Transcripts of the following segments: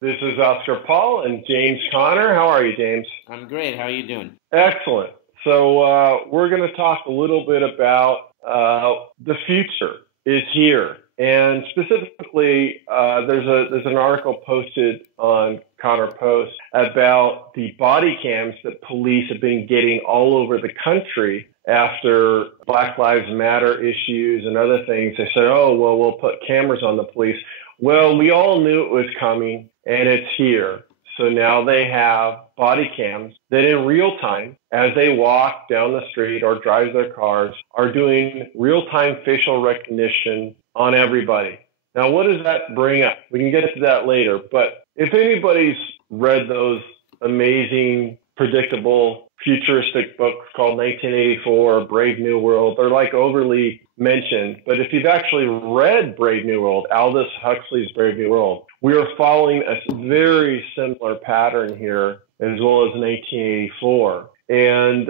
This is Oscar Paul and James Connor. How are you, James? I'm great. How are you doing? Excellent. So we're going to talk a little bit about the future is here, and specifically, there's an article posted on Connor Post about the body cams that police have been getting all over the country after Black Lives Matter issues and other things. They said, "Oh, well, we'll put cameras on the police." Well, we all knew it was coming, and it's here. So now they have body cams that in real time, as they walk down the street or drive their cars, are doing real-time facial recognition on everybody. Now, what does that bring up? We can get to that later. But if anybody's read those amazing, predictable, futuristic books called 1984 or Brave New World, they're like overly mentioned. But if you've actually read Brave New World, Aldous Huxley's Brave New World, we are following a very similar pattern here as well as 1984. And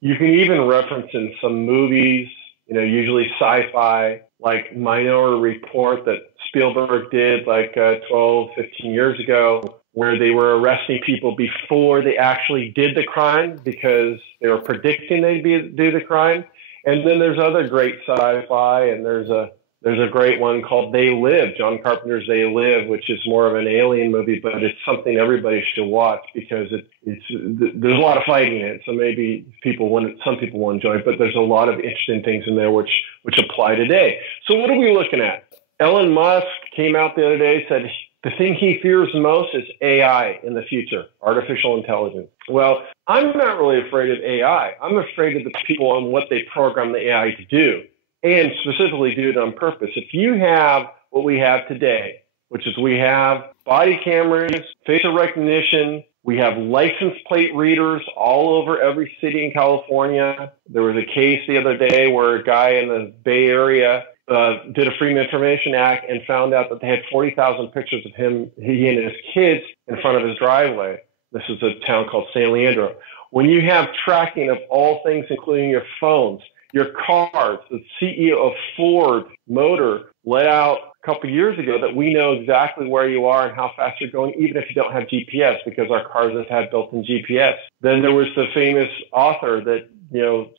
you can even reference in some movies, usually sci-fi, like Minority Report that Spielberg did like 12, 15 years ago, where they were arresting people before they actually did the crime because they were predicting they'd do the crime. And then there's other great sci-fi, and there's a great one called They Live, John Carpenter's They Live, which is more of an alien movie, but it's something everybody should watch because there's a lot of fighting in it. So maybe some people will enjoy it, but there's a lot of interesting things in there which apply today. So what are we looking at? Elon Musk came out the other day, said the thing he fears most is AI in the future, artificial intelligence. Well, I'm not really afraid of AI. I'm afraid of the people and what they program the AI to do, and specifically do it on purpose. If you have what we have today, which is we have body cameras, facial recognition, we have license plate readers all over every city in California. There was a case the other day where a guy in the Bay Area did a Freedom of Information Act and found out that they had 40,000 pictures of he and his kids in front of his driveway. This is a town called San Leandro. When you have tracking of all things, including your phones, your cars, the CEO of Ford Motor let out a couple of years ago that we know exactly where you are and how fast you're going, even if you don't have GPS, because our cars have had built-in GPS. Then there was the famous author that,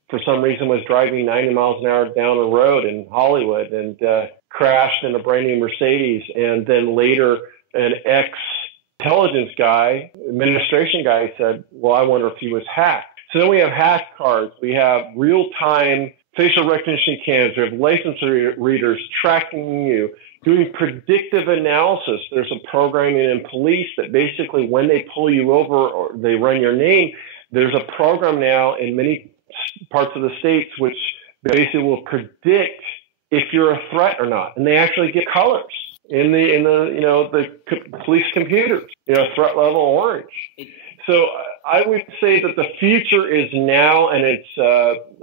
for some reason was driving 90 miles an hour down a road in Hollywood and crashed in a brand new Mercedes. And then later an ex-intelligence guy, administration guy said, well, I wonder if he was hacked. So then we have hack cards. We have real-time facial recognition cams. We have license readers tracking you, doing predictive analysis. There's a programming in police that basically when they pull you over or they run your name, there's a program now in many parts of the states which basically will predict if you're a threat or not. And they actually get colors in the police computers, threat level orange. So I would say that the future is now, and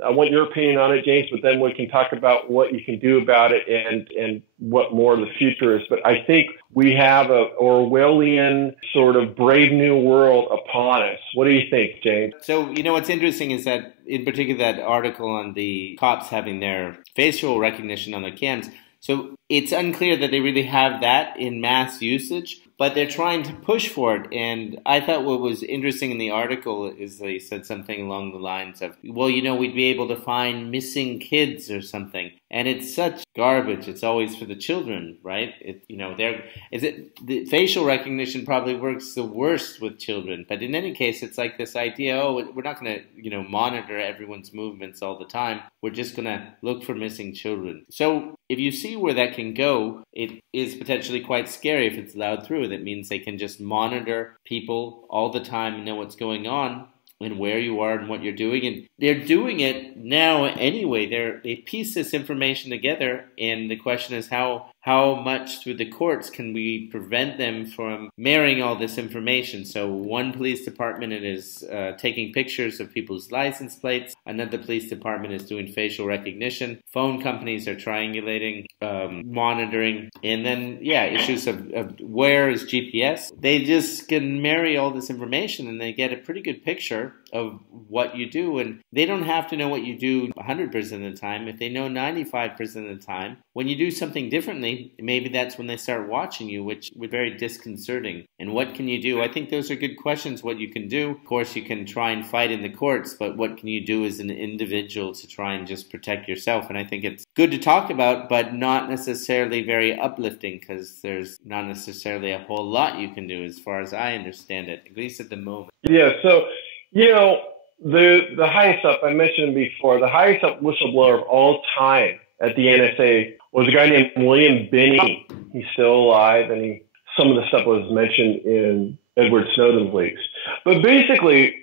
I want your opinion on it, James, but then we can talk about what you can do about it and what more the future is. But I think we have a Orwellian sort of brave new world upon us. What do you think, James? So, what's interesting is that, in particular, that article on the cops having their facial recognition on their cams. So it's unclear that they really have that in mass usage, but they're trying to push for it. And I thought what was interesting in the article is they said something along the lines of, well, we'd be able to find missing kids or something. And it's such garbage. It's always for the children, right? The facial recognition probably works the worst with children. But in any case, it's like this idea, we're not going to, monitor everyone's movements all the time. We're just going to look for missing children. So if you see where that can go, it is potentially quite scary if it's allowed through. That means they can just monitor people all the time and know what's going on and where you are and what you're doing. And they're doing it now anyway. They piece this information together, and the question is how much through the courts can we prevent them from marrying all this information? So one police department is taking pictures of people's license plates. Another police department is doing facial recognition. Phone companies are triangulating, monitoring. And then, issues of where is GPS. They just can marry all this information and they get a pretty good picture of what you do. And they don't have to know what you do 100% of the time. If they know 95% of the time, when you do something differently, maybe that's when they start watching you, which would be very disconcerting. And what can you do? I think those are good questions, what you can do. Of course, you can try and fight in the courts, but what can you do as an individual to try and just protect yourself? And I think it's good to talk about, but not necessarily very uplifting, because there's not necessarily a whole lot you can do as far as I understand it, at least at the moment. Yeah, so, the highest up, I mentioned before, the highest up whistleblower of all time at the NSA was a guy named William Binney. He's still alive, and some of the stuff was mentioned in Edward Snowden's leaks. But basically,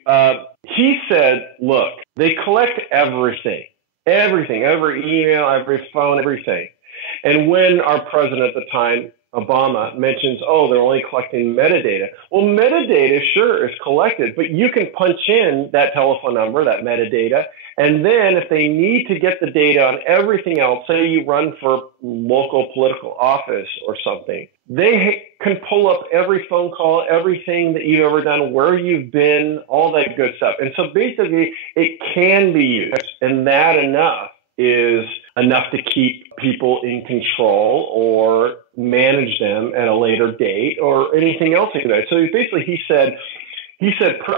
he said, look, they collect everything, every email, every phone, everything. And when our president at the time, Obama, mentions, they're only collecting metadata. Well, metadata, sure, is collected, but you can punch in that telephone number, that metadata, and then if they need to get the data on everything else, say you run for local political office or something, they can pull up every phone call, everything that you've ever done, where you've been, all that good stuff. And so basically, it can be used, and that is enough to keep people in control or manage them at a later date or anything else like that. So basically he said,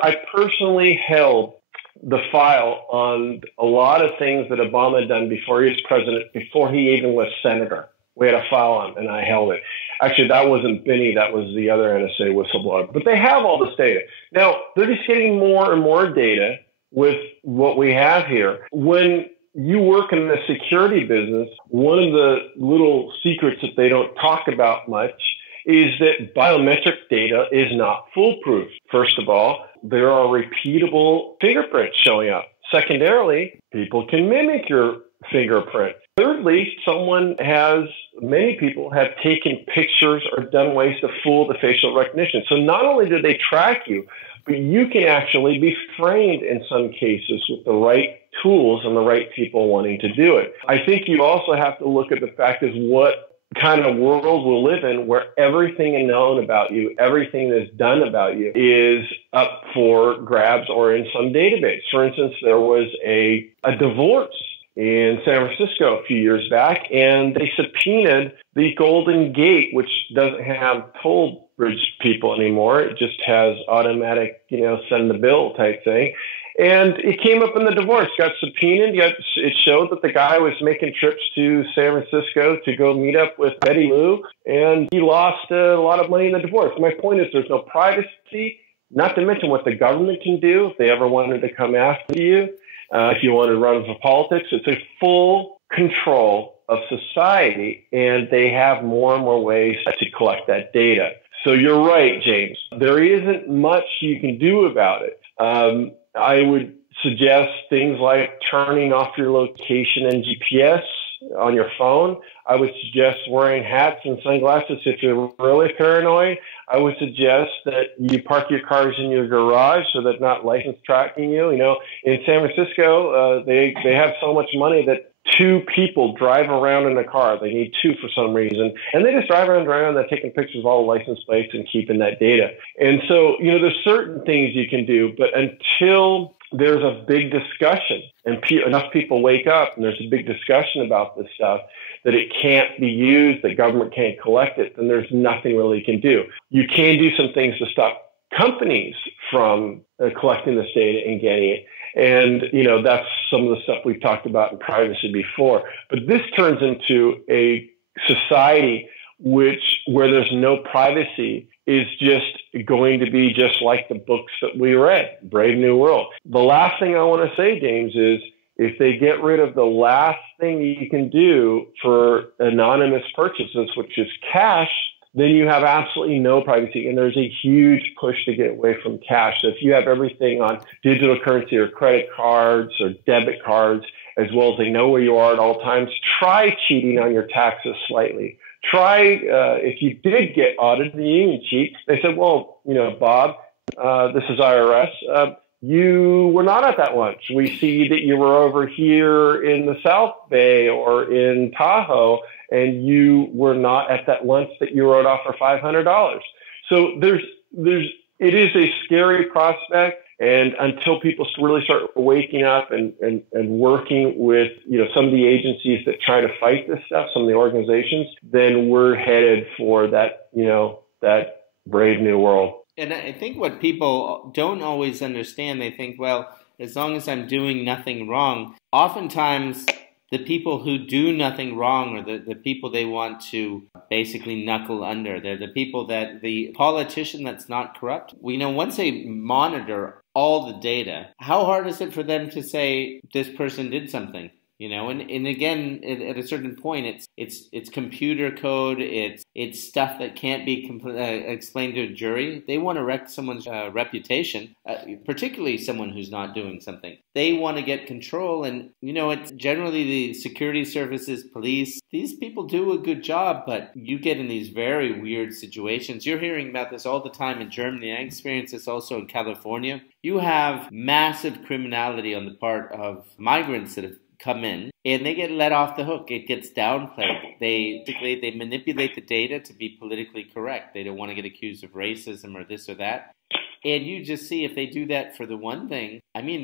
I personally held the file on a lot of things that Obama had done before he was president, before he even was senator. We had a file on, and I held it. Actually, that wasn't Binney. That was the other NSA whistleblower. But they have all this data. Now, they're just getting more and more data with what we have here. When you work in the security business, one of the little secrets that they don't talk about much is that biometric data is not foolproof. First of all, there are repeatable fingerprints showing up. Secondarily, people can mimic your fingerprint. Thirdly, many people have taken pictures or done ways to fool the facial recognition. So not only do they track you, but you can actually be framed in some cases with the right tools and the right people wanting to do it. I think you also have to look at the fact is what kind of world we'll live in where everything known about you, everything that's done about you is up for grabs or in some database. For instance, there was a divorce in San Francisco a few years back, and they subpoenaed the Golden Gate, which doesn't have toll bridge people anymore. It just has automatic, send the bill type thing. And it came up in the divorce, got subpoenaed. It showed that the guy was making trips to San Francisco to go meet up with Betty Lou, and he lost a lot of money in the divorce. My point is there's no privacy, not to mention what the government can do if they ever wanted to come after you. If you want to run for politics, it's a full control of society, and they have more and more ways to collect that data. So you're right, James. There isn't much you can do about it. I would suggest things like turning off your location and GPS on your phone. I would suggest wearing hats and sunglasses if you're really paranoid. I would suggest that you park your cars in your garage so that not license tracking you. In San Francisco, they have so much money that 2 people drive around in a car. They need 2 for some reason. And they just drive around, they're taking pictures of all the license plates and keeping that data. And so, there's certain things you can do, but until there's a big discussion and enough people wake up and there's a big discussion about this stuff, that it can't be used, the government can't collect it, then there's nothing really you can do. You can do some things to stop companies from collecting this data and getting it. And, that's some of the stuff we've talked about in privacy before. But this turns into a society where there's no privacy is just going to be just like the books that we read, Brave New World. The last thing I want to say, James, is if they get rid of the last thing you can do for anonymous purchases, which is cash, then you have absolutely no privacy. And there's a huge push to get away from cash. So if you have everything on digital currency or credit cards or debit cards, as well as they know where you are at all times, try cheating on your taxes slightly. Try, if you did get audited and you didn't cheat, they said, well, Bob, this is IRS. You were not at that lunch. We see that you were over here in the South Bay or in Tahoe, and you were not at that lunch that you wrote off for $500. So it is a scary prospect, And until people really start waking up and working with, some of the agencies that try to fight this stuff, some of the organizations, then we're headed for that, that brave new world. And I think what people don't always understand, they think, well, as long as I'm doing nothing wrong, oftentimes the people who do nothing wrong are the people they want to basically knuckle under. They're the people the politician that's not corrupt. Once they monitor all the data, how hard is it for them to say this person did something? And again, at a certain point, it's computer code, it's stuff that can't be explained to a jury. They want to wreck someone's reputation, particularly someone who's not doing something. They want to get control, and it's generally the security services, police. These people do a good job, but you get in these very weird situations. You're hearing about this all the time in Germany. I experience this also in California. You have massive criminality on the part of migrants that have come in, and they get let off the hook. It gets downplayed. They manipulate the data to be politically correct. They don't want to get accused of racism or this or that. And you just see if they do that for the one thing,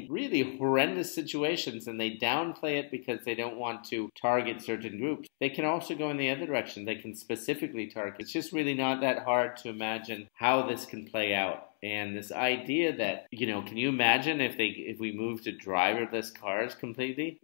really horrendous situations, and they downplay it because they don't want to target certain groups. They can also go in the other direction. They can specifically target. It's just really not that hard to imagine how this can play out. And this idea that, can you imagine if we moved to driverless cars completely?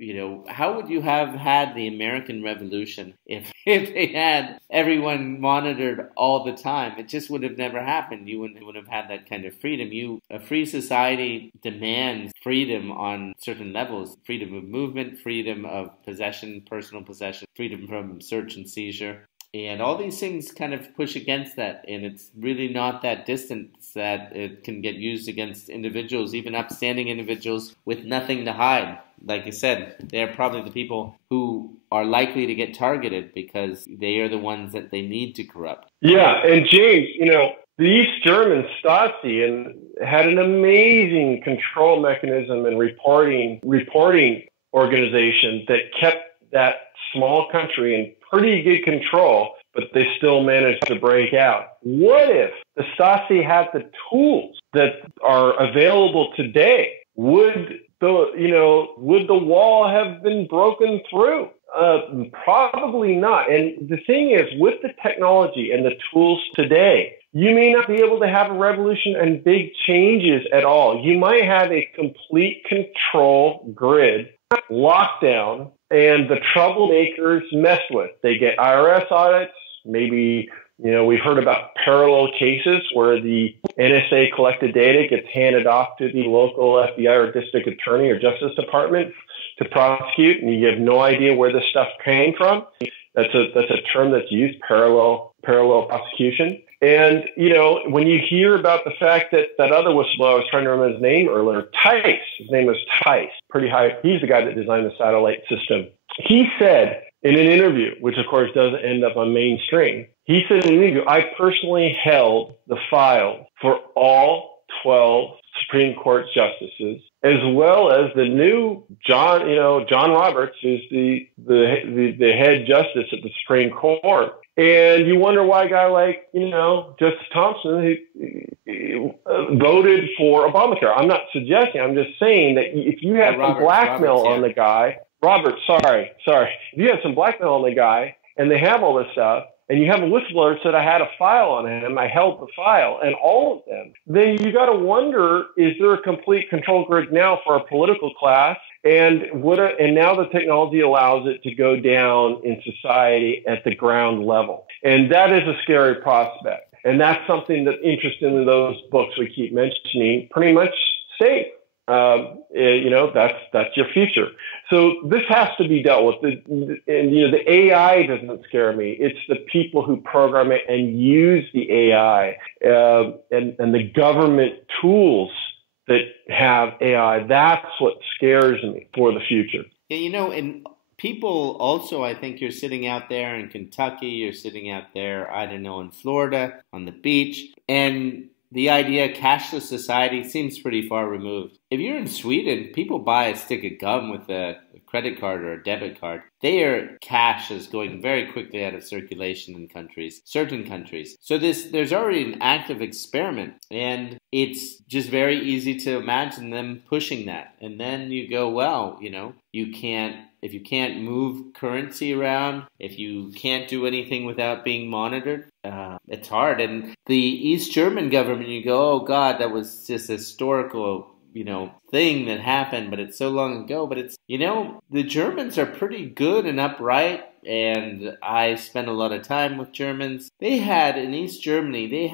How would you have had the American Revolution if they had everyone monitored all the time? It just would have never happened. You wouldn't have had that kind of freedom. A free society demands freedom on certain levels: freedom of movement, freedom of possession, personal possession, freedom from search and seizure. And all these things kind of push against that, and it's really not that distant that it can get used against individuals, even upstanding individuals with nothing to hide. Like I said, they're probably the people who are likely to get targeted because they are the ones that they need to corrupt. Yeah, and James, the East German Stasi had an amazing control mechanism and reporting organization that kept that small country in pretty good control, but they still managed to break out. What if the Stasi had the tools that are available today? Would the wall have been broken through? Probably not. And the thing is, with the technology and the tools today, you may not be able to have a revolution and big changes at all. You might have a complete control grid lockdown, and the troublemakers mess with. They get IRS audits. Maybe, we've heard about parallel cases where the NSA collected data gets handed off to the local FBI or district attorney or justice department to prosecute, and you have no idea where this stuff came from. That's a term that's used, parallel prosecution. And, when you hear about the fact that other whistleblower, I was trying to remember his name earlier, Tice, his name was Tice, pretty high. He's the guy that designed the satellite system. He said in an interview, which of course doesn't end up on mainstream, he said in an interview, I personally held the file for all 12 Supreme Court justices, as well as the new John Roberts, who's the head justice at the Supreme Court. And you wonder why a guy like, Justice Thompson voted for Obamacare. I'm not suggesting, I'm just saying that if you have some blackmail on the guy, if you have some blackmail on the guy and they have all this stuff, and you have a whistleblower that said, I had a file on him, I held the file, and all of them, then you got to wonder, is there a complete control grid now for our political class? And now the technology allows it to go down in society at the ground level. And that is a scary prospect. And that's something that, interesting in those books we keep mentioning, pretty much safe. That's your future. So this has to be dealt with. The AI doesn't scare me. It's the people who program it and use the AI and the government tools that have AI. That's what scares me for the future. Yeah, and people also, I think you're sitting out there in Kentucky, you're sitting out there, I don't know, in Florida, on the beach, and the idea of cashless society seems pretty far removed. If you're in Sweden, people buy a stick of gum with a credit card or a debit card, their cash is going very quickly out of circulation in certain countries. So there's already an active experiment, and it's just very easy to imagine them pushing that. And then you go, well, if you can't move currency around, if you can't do anything without being monitored, it's hard. And the East German government, you go, oh God, that was just historical, thing that happened, but it's so long ago. But it's, the Germans are pretty good and upright. And I spent a lot of time with Germans. In East Germany,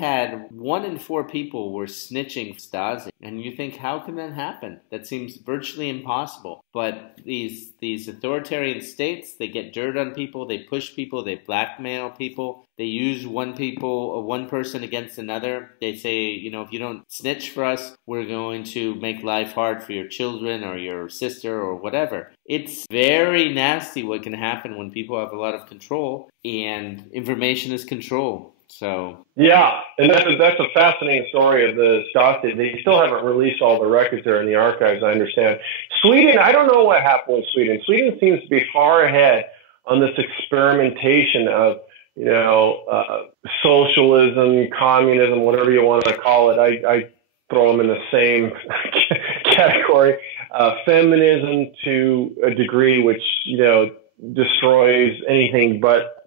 1 in 4 people were snitching Stasi. And you think, how can that happen? That seems virtually impossible. But these authoritarian states, they get dirt on people, they push people, they blackmail people. They use one person against another. They say, if you don't snitch for us, we're going to make life hard for your children or your sister or whatever. It's very nasty what can happen when people have a lot of control, and information is control. So yeah, and that's a fascinating story of the Stasi. They still haven't released all the records there in the archives, I understand. Sweden, I don't know what happened with Sweden. Sweden seems to be far ahead on this experimentation of socialism, communism, whatever you want to call it. I throw them in the same category. Feminism to a degree, which, destroys anything but,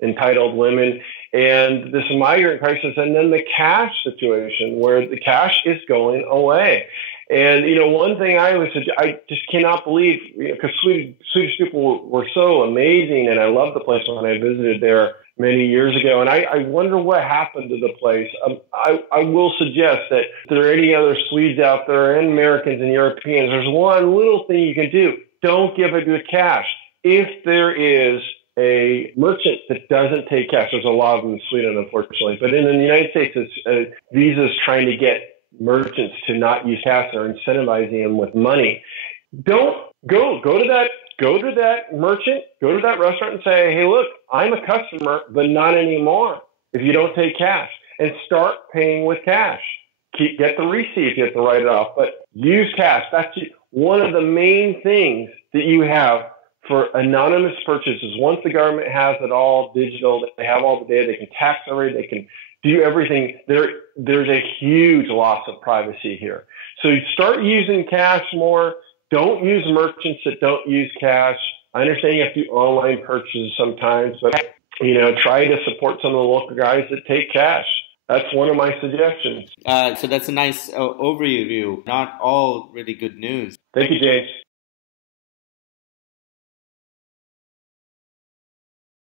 entitled women, and this migrant crisis, and then the cash situation where the cash is going away. And, one thing I just cannot believe, because Swedish people were so amazing, and I love the place when I visited there many years ago, and I wonder what happened to the place. I will suggest that if there are any other Swedes out there, and Americans and Europeans, there's one little thing you can do. Don't give it with cash. If there is a merchant that doesn't take cash, there's a lot of them in Sweden, unfortunately, but in the United States, Visa's trying to get merchants to not use cash. They're incentivizing them with money. Don't go to that merchant, go to that restaurant and say, hey, look, I'm a customer, but not anymore if you don't take cash, and start paying with cash. Get the receipt, you have to write it off, but use cash. That's one of the main things that you have for anonymous purchases. Once the government has it all digital, they have all the data, they can tax everything, they can do everything. There's a huge loss of privacy here. So you start using cash more. Don't use merchants that don't use cash. I understand you have to do online purchases sometimes, but try to support some of the local guys that take cash. That's one of my suggestions. So that's a nice overview. Not all really good news. Thank you, James.